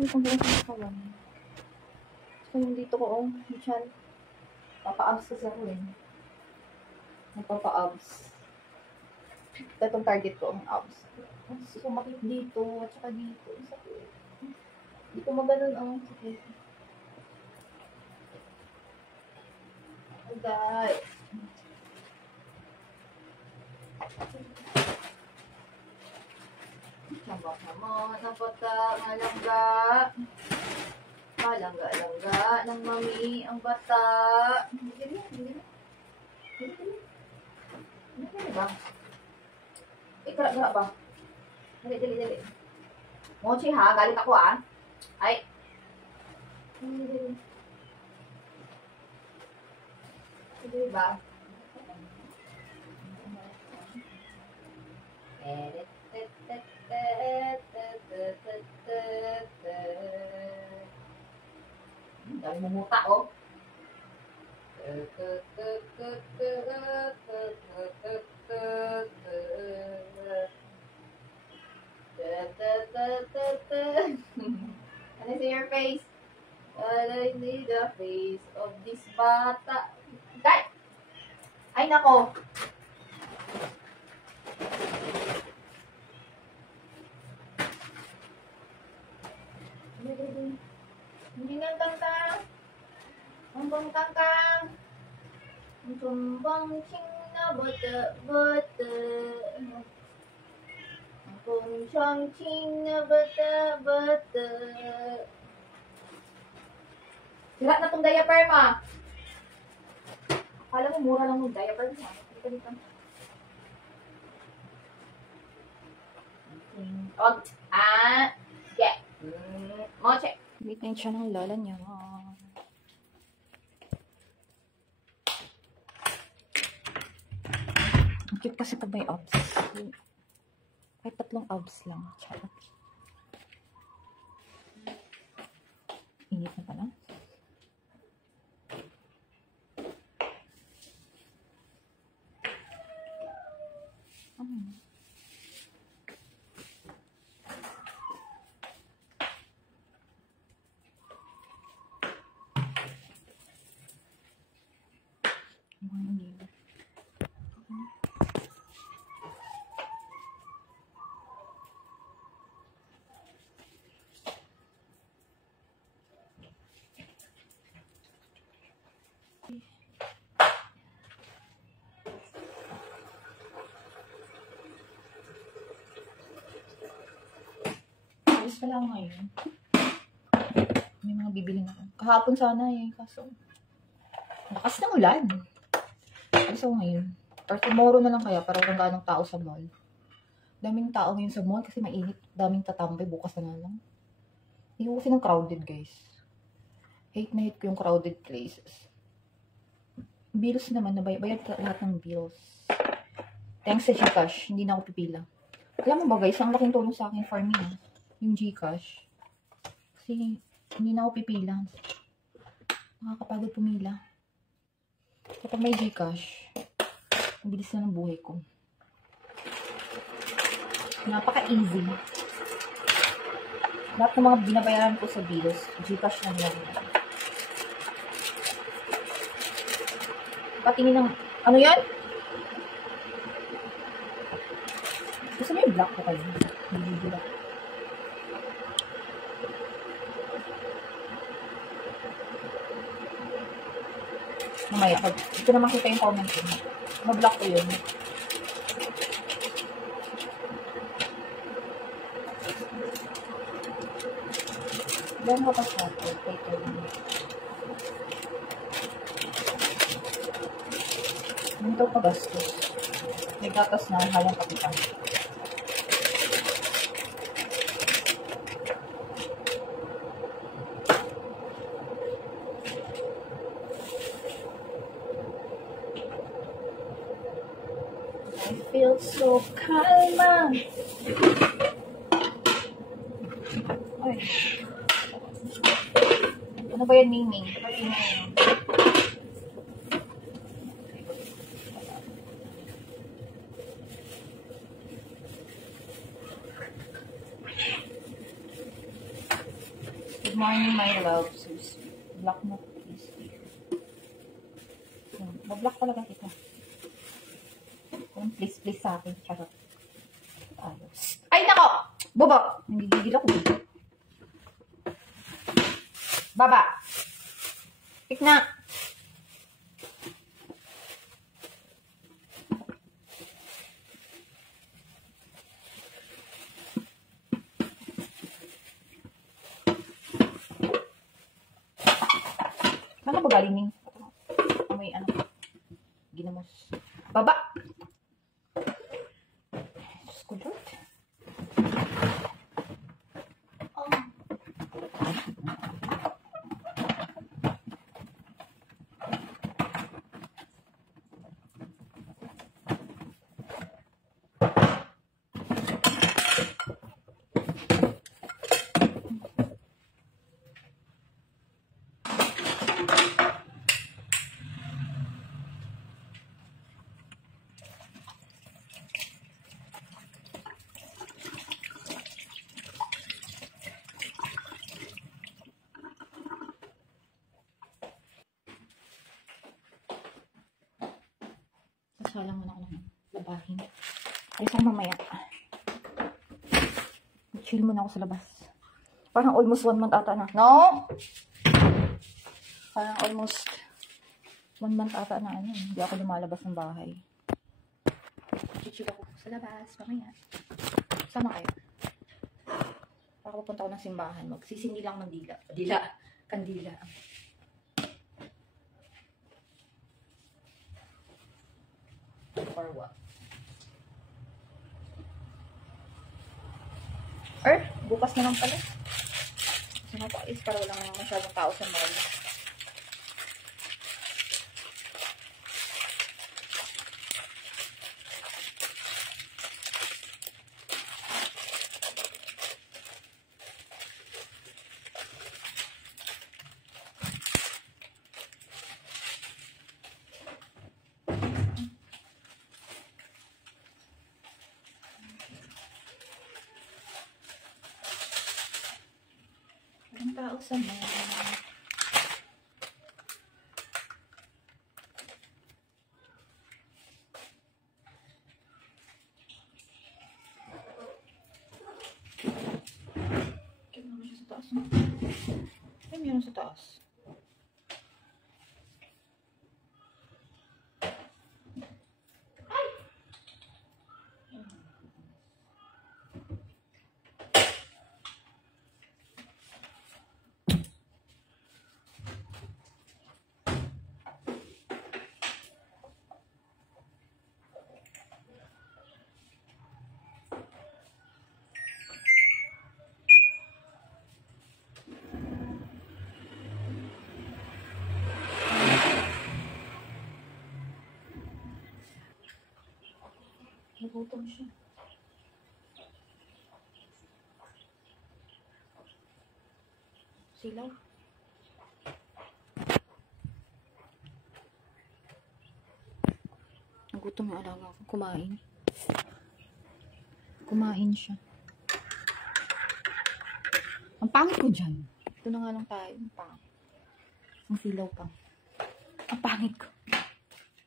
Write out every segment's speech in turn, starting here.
Kung gano'n sa kawan. So, yung dito ko, oh, yung chan. Papa-abs kasi ako eh. Nagpapa-abs. Itong target ko, ang abs. Sumakit dito, at saka dito. Sakit. Hindi ko maganon ang sakit. Guys. Sabak naman ang bata, malangga. Malangga-langga ng mami ang bata. Hindi ba? Kara-kara ba? Dali. Mochi ha, galit ako ah. Ay. Dali ba? Dami mumuta oh. Ano sa your face? I need the face of this bata. Ay nako. Hindi na tangtang. Ang tangtang. Ang tumbang ching na bata. Ang tumbang ching na bata. Sira na tong diaper ma. Akala mo mura lang yung diaper mo. Dito. Yeah. Moche. Bitin siya ng lola niya. Ang cute kasi pag may abs. Kahit 3 abs lang. Charot. Init na pala. Alis pa lang ngayon. May mga bibili na ako. Kahapon sana eh. Kaso, lakas ng ulan. Alis ako ngayon. Or tomorrow na lang kaya para kung gaano tao sa mall. Daming tao ngayon sa mall kasi mainit. Daming tatambay. Bukas na lang. Hindi ko kasi ng crowded guys. Hate na hate ko yung crowded places. Bills naman. Bayad ka lahat ng bills. Thanks sa Gcash. Hindi na ako pipila. Alam mo ba guys, ang laking tulong sa akin for me yung Gcash. Kasi hindi na ako pipila. Nakakapagod pumila. Kapag may Gcash, ang bilis na ng buhay ko. Napaka-easy. Lahat ng mga binabayaran ko sa bills, Gcash na nila. Patingin ng, ano yan? Gusto mo yung black ko kayo? Hindi black. Mamaya, pag ito na makita yung comment ko. Ma-block ko yun. Diyan ko pa sa ito. Ito pa gastos. May gatas na halang kapitan. I feel so calma. Ay. Ano ba yan, Miming? Kapag yun na yun. Good morning, my love. So sweet. Block mo, please. Mag-block talaga kita. Kung please sa akin. Charot. Ayos. Ay, nako! Baba! Nagigigil ako. Baba! Tik na! Ano ba galing yung may ano ginamos? Baba! Diyos ko, Lord. Oh. Sasalang muna ako ng labahin. Alis ako mamaya. Chill muna ako sa labas. Parang almost 1 month ata na. No! Parang almost 1 month ata na ano. Hindi ako lumalabas ng bahay. Chill ako sa labas. Mamaya. Sama kayo. Para pupunta ako ng simbahan. Magsisindi lang ng dila. Kandila. Or what? Bukas na lang pala. Sana pa is para walang masyadong tao sa mall. Ang tao sa mga kaya naman siya sa taas. Ay, meron sa taas. Nagutom siya. Silaw. Nagutom yung alaga ko. Kumain. Kumain siya. Ang pangit ko dyan. Ito na nga lang tayo. Ang pangit. Ang silaw pa. Ang pangit ko.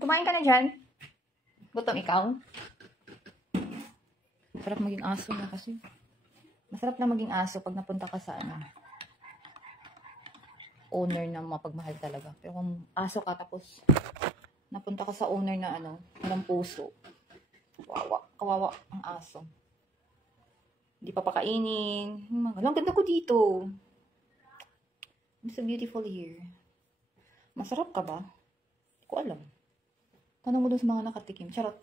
Kumain ka na dyan? Gutom ikaw? Masarap maging aso na kasi. Masarap na maging aso pag napunta ka sa ano, owner na mapagmahal talaga. Pero kung aso ka tapos napunta ka sa owner na ano, walang puso. Kawawa ang aso. Hindi pa pakainin. Ang ganda ko dito. It's so beautiful here. Masarap ka ba? Hindi ko alam. Tanong mo dun sa mga nakatikim. Charot.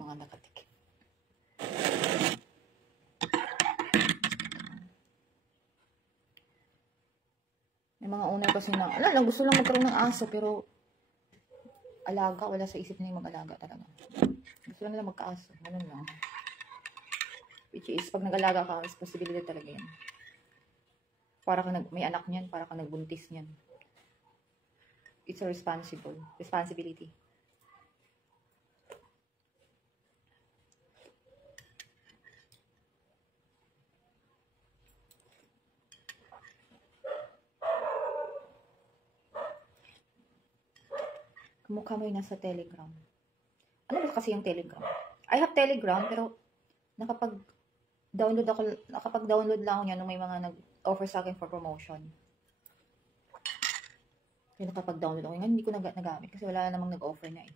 Mga nakatikim. May mga owner kasi na, gusto lang magkaroon ng aso, pero alaga, wala sa isip na yung mag-alaga talaga. Gusto lang nila magka-aso. Ganun lang. Which is, pag nag-alaga ka, responsibility talaga yan. Para ka may anak niyan, para ka nagbuntis niyan. It's a responsibility. Kamukha mo yung nasa Telegram. Ano ba kasi yung Telegram? I have Telegram, pero nakapag-download lang ako niya nung may mga nag-offer sa akin for promotion. Kaya nakapag-download ako. Ngayon, hindi ko nagamit kasi wala namang nag-offer na eh.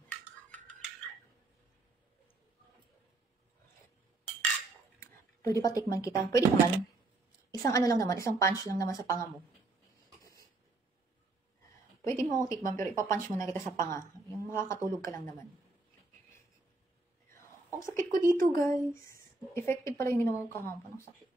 Pwede pa tikman kita. Pwede naman. Isang ano lang naman, isang punch lang naman sa panga mo. Pwede mo ako tikman, pero ipapunch mo na kita sa panga. Yung makakatulog ka lang naman. Ang sakit ko dito, guys. Effective pala yung ginawa ko kahapon. Ang sakit.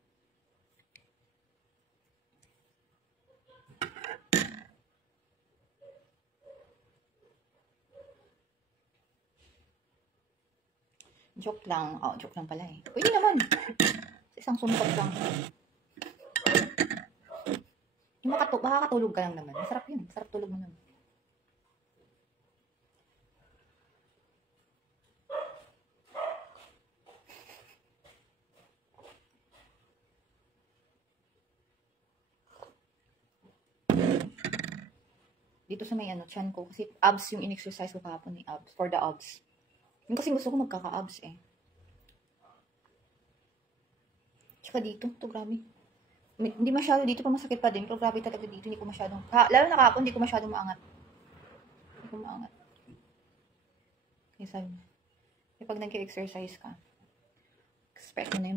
Joke lang. Oh, joke lang pala eh. Pwede naman. Isang suntok lang. Yung makakatulog ka lang naman. Masarap yun. Masarap tulog mo naman. Dito sa may tiyan ko. Kasi abs yung in-exercise ko kahapon eh. Abs. For the abs. Yung kasi gusto ko magkaka-abs eh. Tsaka dito. Ito grabe. Hindi masyado dito pa masakit pa din. Pero grabe talaga dito. Hindi ko masyadong. Lalo na kahapon, hindi ko masyadong maangat. Hindi ko maangat. Kaya sabi. Pag nag-exercise ka, expect mo na yun.